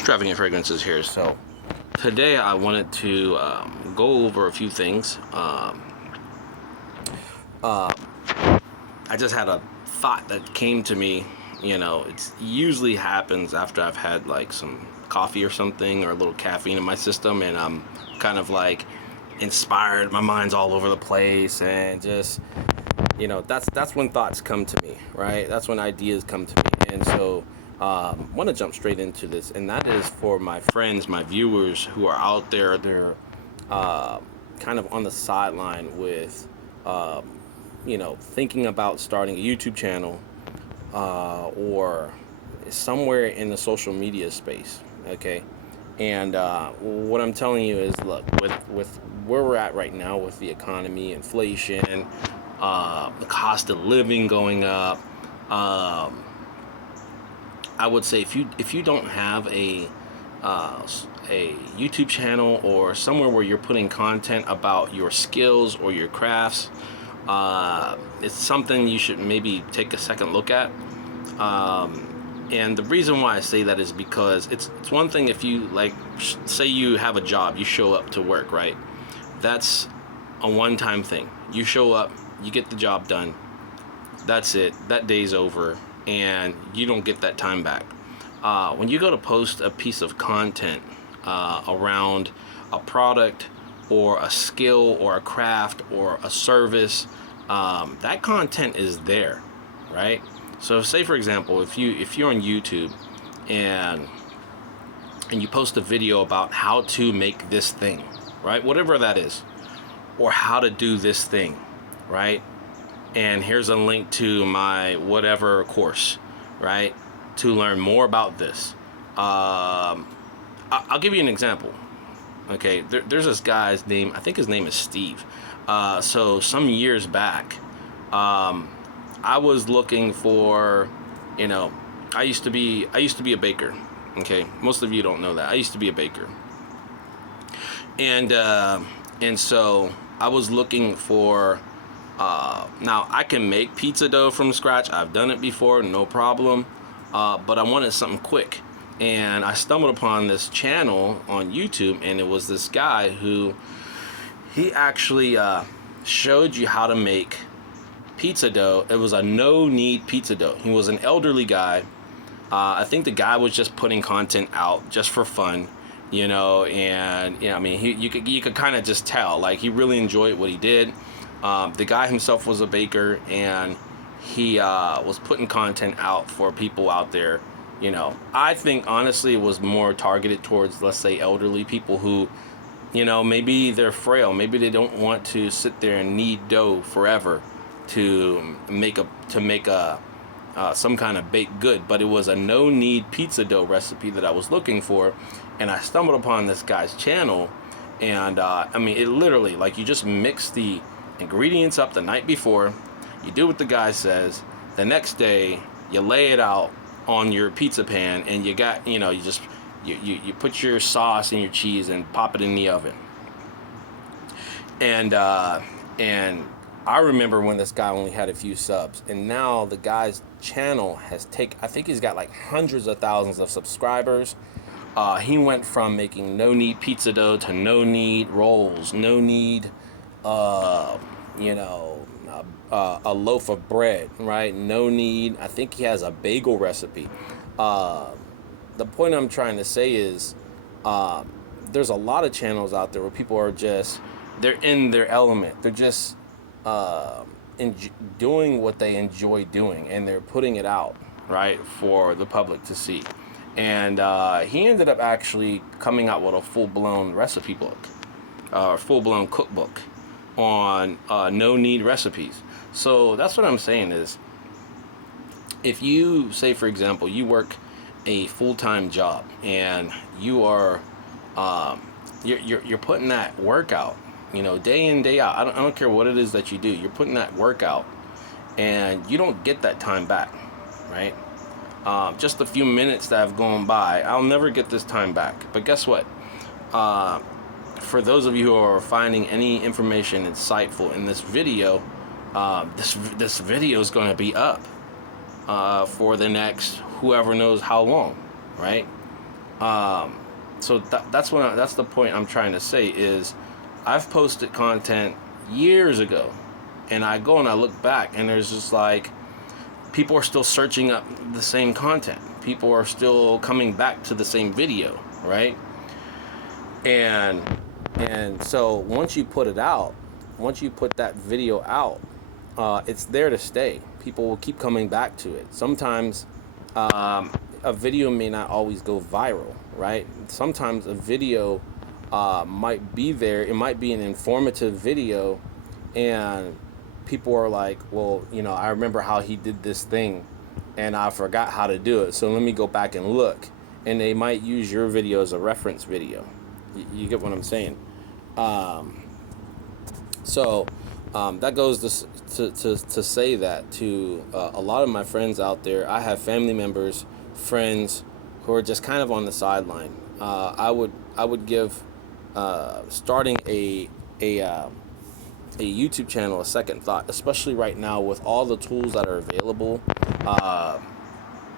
Extravagant Fragrances here. So today I wanted to go over a few things. I just had a thought that came to me. You know, it usually happens after I've had like some coffee or something, or a little caffeine in my system, and I'm kind of like inspired. My mind's all over the place, and just, you know, that's when thoughts come to me, right? That's when ideas come to me. And so want to jump straight into this, and that is for my friends, my viewers who are out there. They're kind of on the sideline with you know, thinking about starting a YouTube channel or somewhere in the social media space. Okay. And what I'm telling you is, look, with where we're at right now with the economy, inflation, the cost of living going up, I would say if you don't have a YouTube channel or somewhere where you're putting content about your skills or your crafts, it's something you should maybe take a second look at. And the reason why I say that is because it's one thing if you, like, say you have a job, you show up to work, right? That's a one-time thing. You show up, you get the job done. That's it. That day's over, and you don't get that time back. When you go to post a piece of content around a product or a skill or a craft or a service, that content is there, right? So say, for example, if you're on YouTube and you post a video about how to make this thing, right? Whatever that is, or how to do this thing, right? And here's a link to my whatever course, right? To learn more about this. I'll give you an example. Okay, there's this guy's name. I think his name is Steve. So some years back, I was looking for, you know, I used to be a baker. Okay, most of you don't know that. I used to be a baker, and so I was looking for. Now I can make pizza dough from scratch. I've done it before, no problem. But I wanted something quick, and I stumbled upon this channel on YouTube, and it was this guy who he actually showed you how to make pizza dough. It was a no-knead pizza dough. He was an elderly guy. I think the guy was just putting content out just for fun, you know, and I mean, you could kind of just tell, like, he really enjoyed what he did. The guy himself was a baker, and he was putting content out for people out there. You know, I think honestly it was more targeted towards, let's say, elderly people who, you know, maybe they're frail, maybe they don't want to sit there and knead dough forever to make some kind of baked good. But it was a no-knead pizza dough recipe that I was looking for, and I stumbled upon this guy's channel, and I mean, it literally, like, you just mix the ingredients up the night before, you do what the guy says, the next day you lay it out on your pizza pan, and you got, you know, you put your sauce and your cheese and pop it in the oven. And I remember when this guy only had a few subs, and now the guy's channel has I think he's got like hundreds of thousands of subscribers. He went from making no-knead pizza dough to no-knead rolls, no-knead, you know, a loaf of bread, right? No need. I think he has a bagel recipe. The point I'm trying to say is, there's a lot of channels out there where people are just, they're in their element. They're just doing what they enjoy doing, and they're putting it out, right, for the public to see. And he ended up actually coming out with a full-blown recipe book, or full-blown cookbook on no-knead recipes. So that's what I'm saying is, if you, say, for example, you work a full-time job and you are you're putting that work out, you know, day in, day out. I don't care what it is that you do. You're putting that work out, and you don't get that time back, right? Just a few minutes that have gone by, I'll never get this time back. But guess what? For those of you who are finding any information insightful in this video, this video is going to be up for the next whoever knows how long, right? So that's the point I'm trying to say is I've posted content years ago, and I go and I look back, and there's just like people are still searching up the same content. People are still coming back to the same video, right? And so once you put it out, once you put that video out, it's there to stay. People will keep coming back to it. Sometimes a video may not always go viral, right? Sometimes a video might be there. It might be an informative video, and people are like, well, you know, I remember how he did this thing, and I forgot how to do it. So let me go back and look. And they might use your video as a reference video. You get what I'm saying? So that goes to say that to a lot of my friends out there. I have family members, friends who are just kind of on the sideline. I would give starting a YouTube channel a second thought, especially right now with all the tools that are available.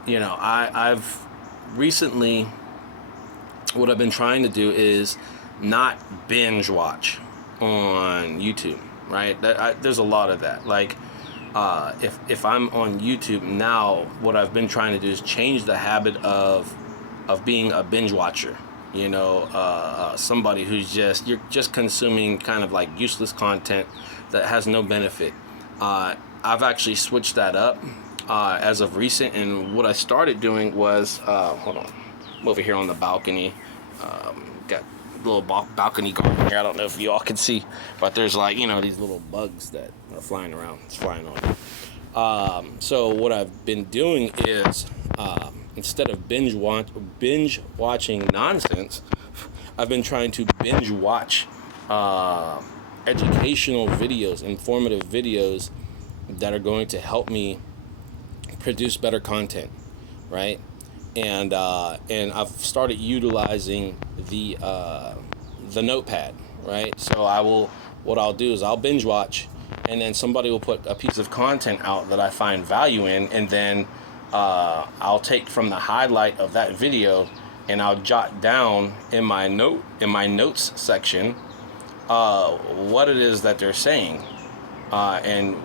You know, I've recently, what I've been trying to do is not binge watch on YouTube, right? There's a lot of that. Like, if I'm on YouTube now, what I've been trying to do is change the habit of being a binge watcher. You know, somebody you're just consuming kind of like useless content that has no benefit. I've actually switched that up as of recent, and what I started doing was, hold on, I'm over here on the balcony. Got a little balcony garden here. I don't know if you all can see, but there's like, you know, these little bugs that are flying around. It's flying on. So what I've been doing is, instead of binge watching nonsense, I've been trying to binge watch educational videos, informative videos that are going to help me produce better content, right? And I've started utilizing the notepad, right? So what I'll do is I'll binge watch, and then somebody will put a piece of content out that I find value in, and then I'll take from the highlight of that video, and I'll jot down in my notes section what it is that they're saying, and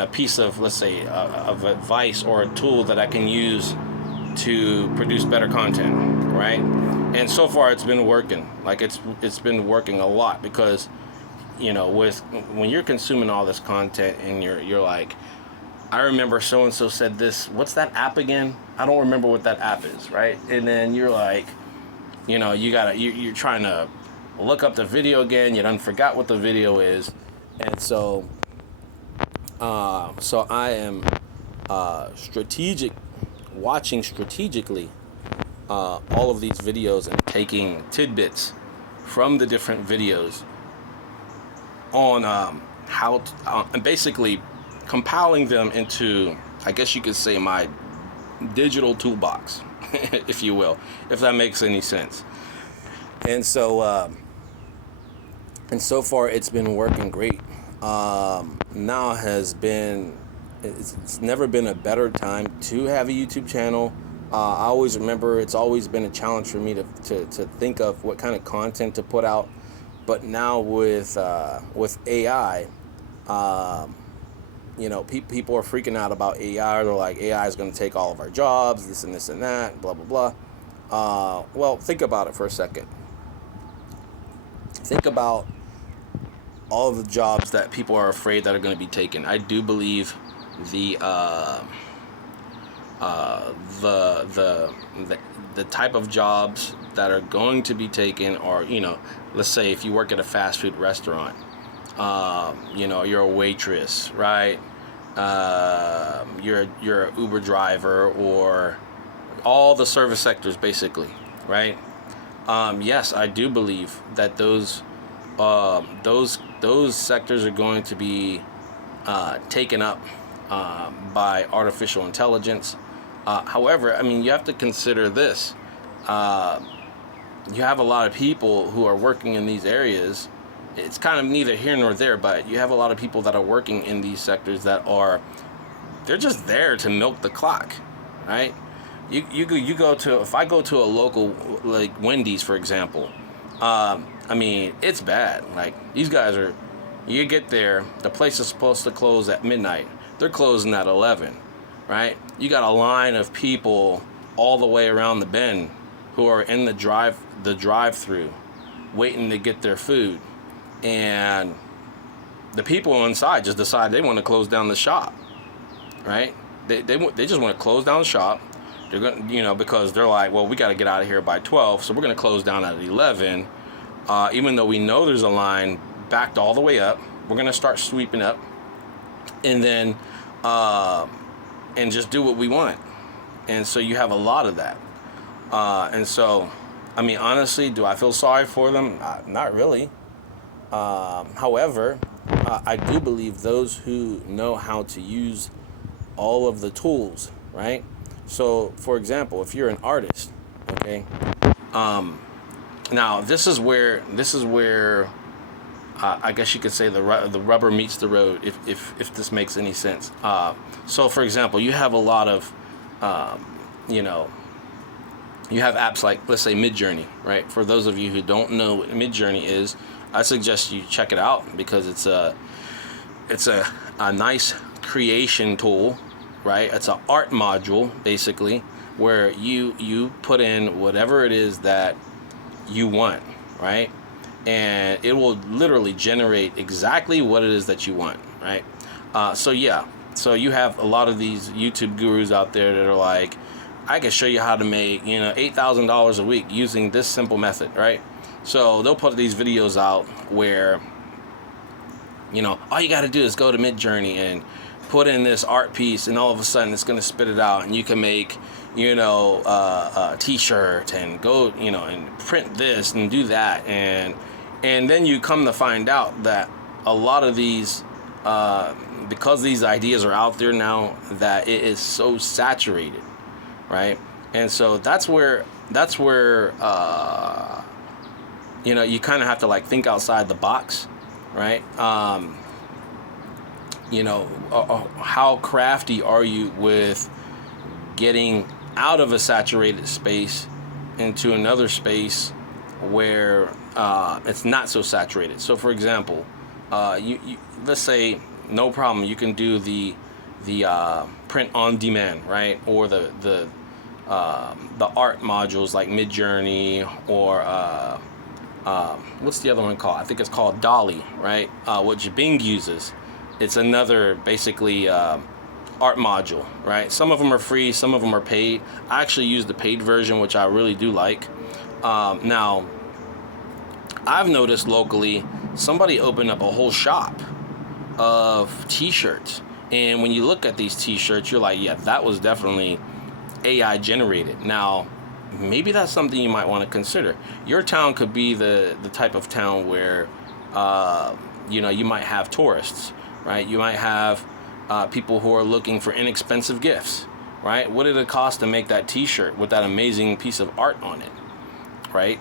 a piece of, let's say, of advice or a tool that I can use to produce better content, right? And so far it's been working. Like it's been working a lot, because, you know, when you're consuming all this content and you're like, I remember so and so said this. What's that app again? I don't remember what that app is, right? And then you're like, you know, you're trying to look up the video again. You done forgot what the video is, and so I am watching strategically all of these videos and taking tidbits from the different videos on how to, and basically compiling them into, I guess you could say, my digital toolbox, if you will, if that makes any sense. And so far it's been working great. Now it's never been a better time to have a YouTube channel. I always remember it's always been a challenge for me to think of what kind of content to put out. But now with AI, you know, people are freaking out about AI. They're like, AI is going to take all of our jobs, this and this and that, blah, blah, blah. Well, think about it for a second. Think about all of the jobs that people are afraid that are going to be taken. I do believe the type of jobs that are going to be taken are, you know, let's say if you work at a fast food restaurant, you know, you're a waitress, right? You're an Uber driver, or all the service sectors, basically, right? Yes, I do believe that those sectors are going to be taken up by artificial intelligence. However, I mean, you have to consider this. You have a lot of people who are working in these areas. It's kind of neither here nor there, but you have a lot of people that are working in these sectors they're just there to milk the clock, right? You go to, if I go to a local like Wendy's for example, I mean it's bad. Like these guys are, you get there, the place is supposed to close at midnight. They're closing at 11, right? You got a line of people all the way around the bend who are in the drive-through waiting to get their food, and the people inside just decide they want to close down the shop, right? They just want to close down the shop. They're going, you know, because they're like, well, we got to get out of here by 12, so we're going to close down at 11. Even though we know there's a line backed all the way up, we're going to start sweeping up, and then and just do what we want. And so you have a lot of that. And so, I mean, honestly, do I feel sorry for them? Not really. However, I do believe those who know how to use all of the tools, right? So, for example, if you're an artist, okay, now this is where I guess you could say the rubber meets the road, if this makes any sense. So, for example, you have a lot of, you know, you have apps like, let's say, Midjourney, right? For those of you who don't know what Midjourney is, I suggest you check it out because it's a nice creation tool, right? It's an art module, basically, where you put in whatever it is that you want, right? And it will literally generate exactly what it is that you want, right? So yeah, so you have a lot of these YouTube gurus out there that are like, I can show you how to make, you know, $8,000 a week using this simple method, right? So they'll put these videos out where, you know, all you got to do is go to Midjourney and put in this art piece, and all of a sudden it's going to spit it out, and you can make, you know, a t-shirt and go, you know, and print this and do that, and then you come to find out that a lot of these, because these ideas are out there now, that it is so saturated, right? And so that's where you know, you kind of have to like think outside the box, right? You know, how crafty are you with getting out of a saturated space into another space where it's not so saturated? So, for example, you let's say, no problem, you can do the print on demand, right? Or the art modules like Midjourney, or what's the other one called? I think it's called Dolly, right? Which Bing uses. It's another basically art module, right? Some of them are free, some of them are paid. I actually use the paid version, which I really do like. Now, I've noticed locally, somebody opened up a whole shop of t-shirts. And when you look at these t-shirts, you're like, yeah, that was definitely AI generated. Now, maybe that's something you might want to consider. Your town could be the type of town where, you know, you might have tourists, right? You might have people who are looking for inexpensive gifts, right? What did it cost to make that t-shirt with that amazing piece of art on it, right?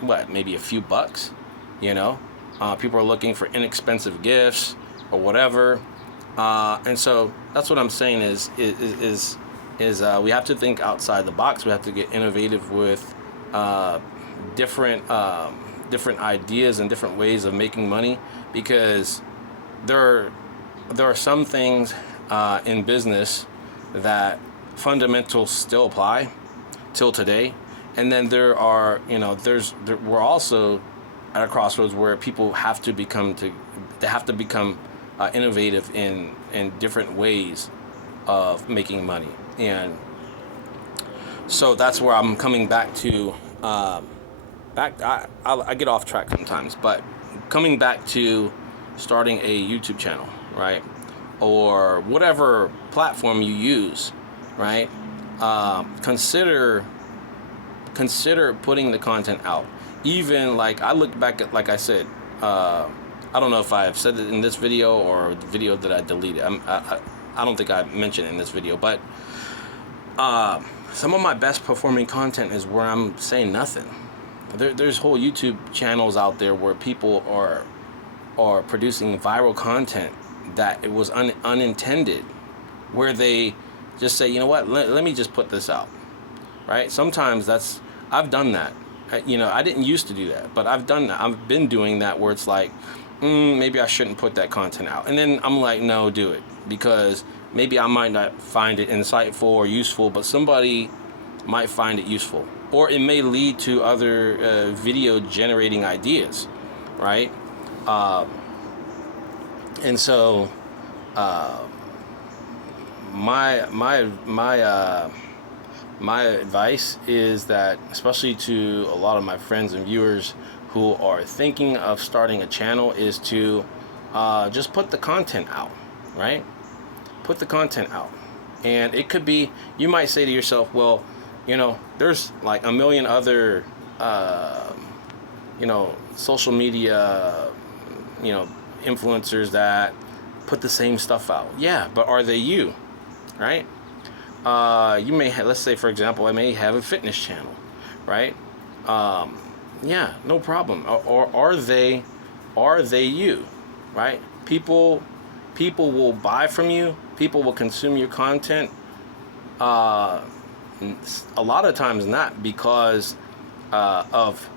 What, maybe a few bucks, you know? People are looking for inexpensive gifts or whatever. And so that's what I'm saying is we have to think outside the box. We have to get innovative with different ideas and different ways of making money, because there are some things in business that fundamentals still apply till today, and then there are, you know, we're also at a crossroads where people have to become innovative in different ways of making money. And so that's where I'm coming back to. I get off track sometimes, but coming back to starting a YouTube channel, right, or whatever platform you use, right? Consider putting the content out. Even like, I look back at, like I said, I don't know if I've said it in this video or the video that I deleted. I don't think I mentioned it in this video, but some of my best performing content is where I'm saying nothing. There's whole YouTube channels out there where people are producing viral content that it was unintended, where they Just say, you know what, let me just put this out, right? Sometimes I've done that. I didn't used to do that, but I've done that. I've been doing that where it's like, maybe I shouldn't put that content out. And then I'm like, no, do it. Because maybe I might not find it insightful or useful, but somebody might find it useful. Or it may lead to other video generating ideas, right? And so my advice is that, especially to a lot of my friends and viewers who are thinking of starting a channel, is to just put the content out, right? Put the content out. And it could be, you might say to yourself, well, there's like a million other, social media, influencers that put the same stuff out. Yeah, but are they you, right? You may have, let's say, for example, I may have a fitness channel, right? Yeah, no problem. Or are they you, right? People will buy from you. People will consume your content. A lot of times not because of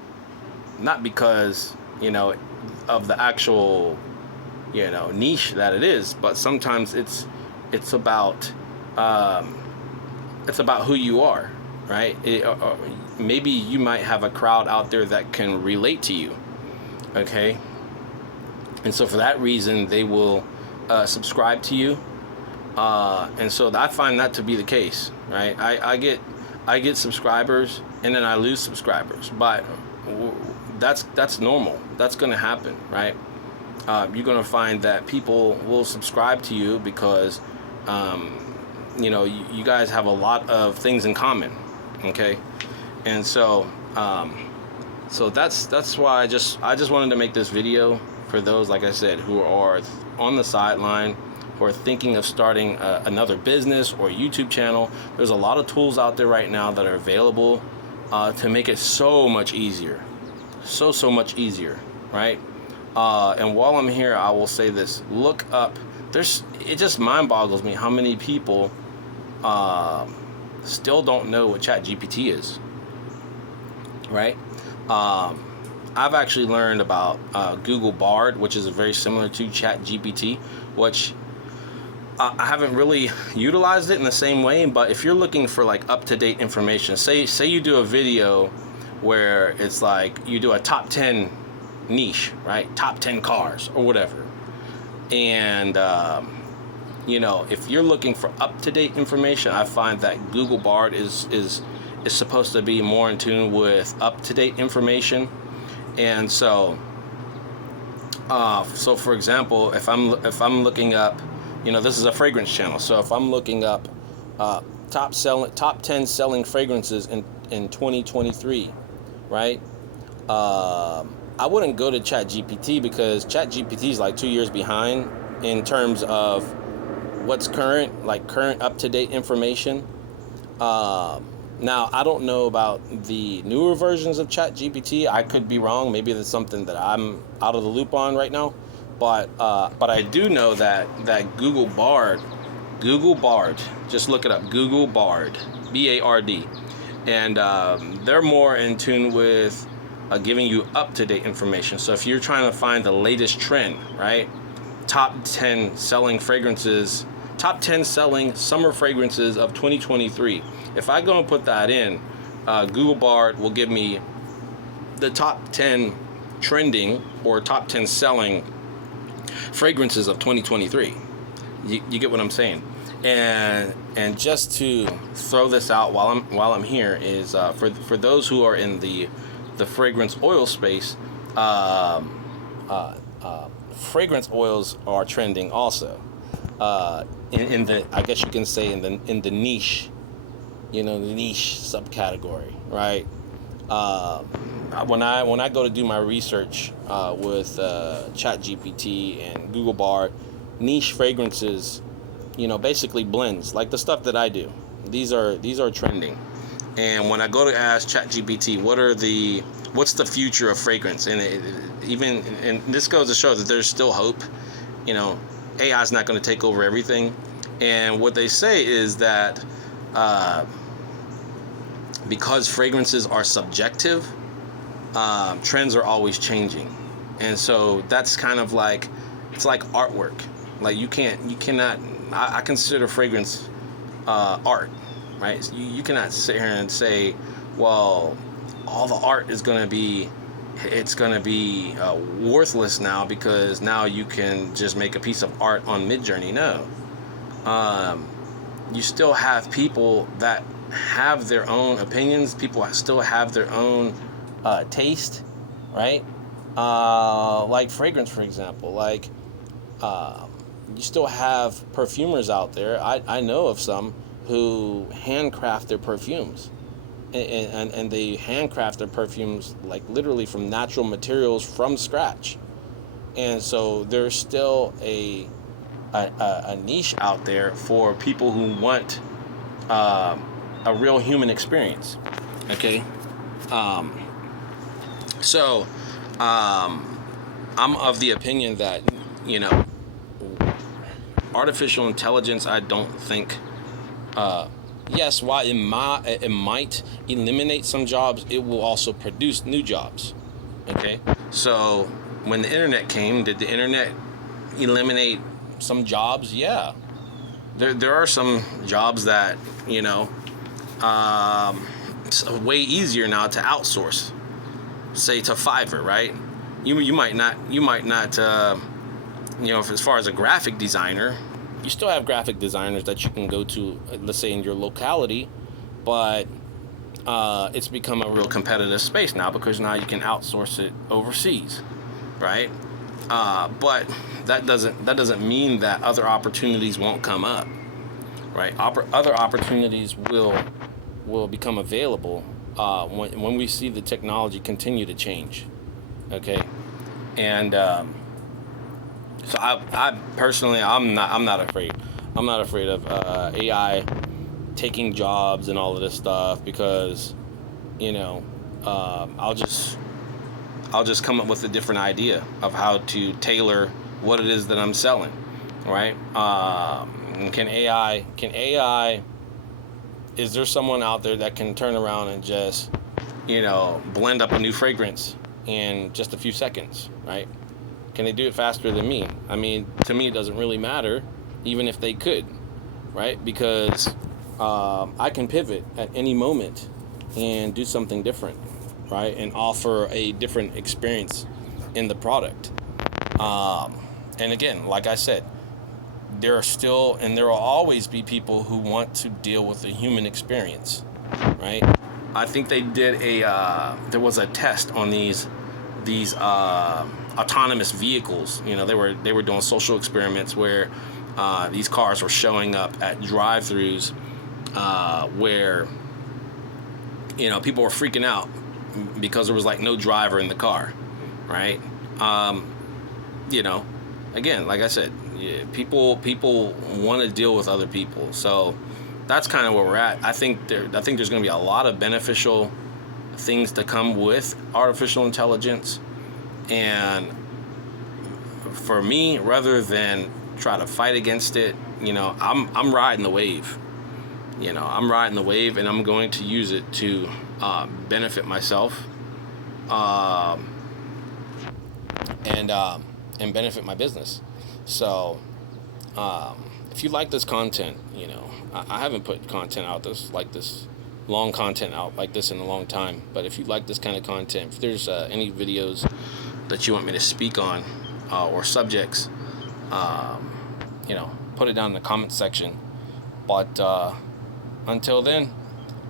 the actual niche that it is, but sometimes it's about who you are, right? Maybe you might have a crowd out there that can relate to you, okay? And so for that reason, they will subscribe to you. And so I find that to be the case, right? I get subscribers and then I lose subscribers, but that's normal. That's going to happen, right? You're going to find that people will subscribe to you because you guys have a lot of things in common, okay? And so that's why I just wanted to make this video for those, like I said, who are on the sideline, who are thinking of starting another business or YouTube channel. There's a lot of tools out there right now that are available to make it so much easier, so much easier, right? And while I'm here, I will say this: look up. It just mind boggles me how many people still don't know what ChatGPT is, right? I've actually learned about Google Bard, which is very similar to ChatGPT, which I haven't really utilized it in the same way. But if you're looking for like up-to-date information, say you do a video where it's like you do a top 10 niche, right? Top 10 cars or whatever. And if you're looking for up-to-date information, I find that Google Bard is supposed to be more in tune with up-to-date information. And so for example, if I'm looking up, this is a fragrance channel, so if I'm looking up top 10 selling fragrances in 2023, right? I wouldn't go to ChatGPT because ChatGPT is like 2 years behind in terms of what's current up-to-date information. Now, I don't know about the newer versions of ChatGPT. I could be wrong. Maybe that's something that I'm out of the loop on right now. But I do know that Google Bard, just look it up, Google Bard, B-A-R-D. And they're more in tune with giving you up-to-date information. So if you're trying to find the latest trend, right? Top 10 selling fragrances, top 10 selling summer fragrances of 2023. If I go and put that in, Google Bard will give me the top 10 trending or top 10 selling fragrances of 2023. You get what I'm saying? And just to throw this out while I'm here is for those who are in the fragrance oil space, fragrance oils are trending also. In the, I guess you can say, in the niche, the niche subcategory, right? When I go to do my research with ChatGPT and Google Bard, niche fragrances, basically blends, like the stuff that I do. These are trending. And when I go to ask ChatGPT, what's the future of fragrance, and this goes to show that there's still hope. AI is not going to take over everything, And what they say is that because fragrances are subjective, trends are always changing. And so that's kind of like, it's like artwork. Like you cannot, I consider fragrance art, right? So you cannot sit here and say, well, all the art is going to be, it's going to be worthless now because now you can just make a piece of art on Midjourney. No. You still have people that have their own opinions. People still have their own taste, right? Like fragrance, for example. Like you still have perfumers out there. I know of some who handcraft their perfumes, and they handcraft their perfumes like literally from natural materials from scratch. And so there's still a niche out there for people who want a real human experience. Okay. So I'm of the opinion that, you know, artificial intelligence, I don't think, yes, while it might eliminate some jobs, it will also produce new jobs. Okay. So when the internet came, did the internet eliminate some jobs? Yeah. There are some jobs that, you know, it's way easier now to outsource, say to Fiverr, right? You might not, you know, as far as a graphic designer, you still have graphic designers that you can go to, let's say in your locality, but it's become a real competitive space now because now you can outsource it overseas, right? But that doesn't mean that other opportunities won't come up, right? Other opportunities will become available when we see the technology continue to change. Okay, and so I personally, I'm not afraid. I'm not afraid of AI taking jobs and all of this stuff because, you know, I'll just come up with a different idea of how to tailor what it is that I'm selling, right? Can AI, is there someone out there that can turn around and just, you know, blend up a new fragrance in just a few seconds, right? Can they do it faster than me? I mean, to me, it doesn't really matter, even if they could, right? Because I can pivot at any moment and do something different, right? And offer a different experience in the product. And again, like I said, there are still, and there will always be people who want to deal with the human experience, right? I think they did there was a test on these autonomous vehicles. You know, they were doing social experiments where these cars were showing up at drive-throughs where, you know, people were freaking out because there was like no driver in the car, right? You know, again, like I said, people want to deal with other people, so that's kind of where we're at. I think there's going to be a lot of beneficial things to come with artificial intelligence, and for me, rather than try to fight against it, you know, I'm riding the wave. You know, I'm riding the wave, and I'm going to use it to benefit myself, and benefit my business. So, if you like this content, you know, I haven't put content out this long content out like this in a long time. But if you like this kind of content, if there's any videos that you want me to speak on or subjects, you know, put it down in the comment section. But until then,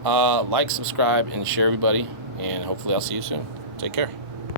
like, subscribe, and share, everybody. And hopefully I'll see you soon. Take care.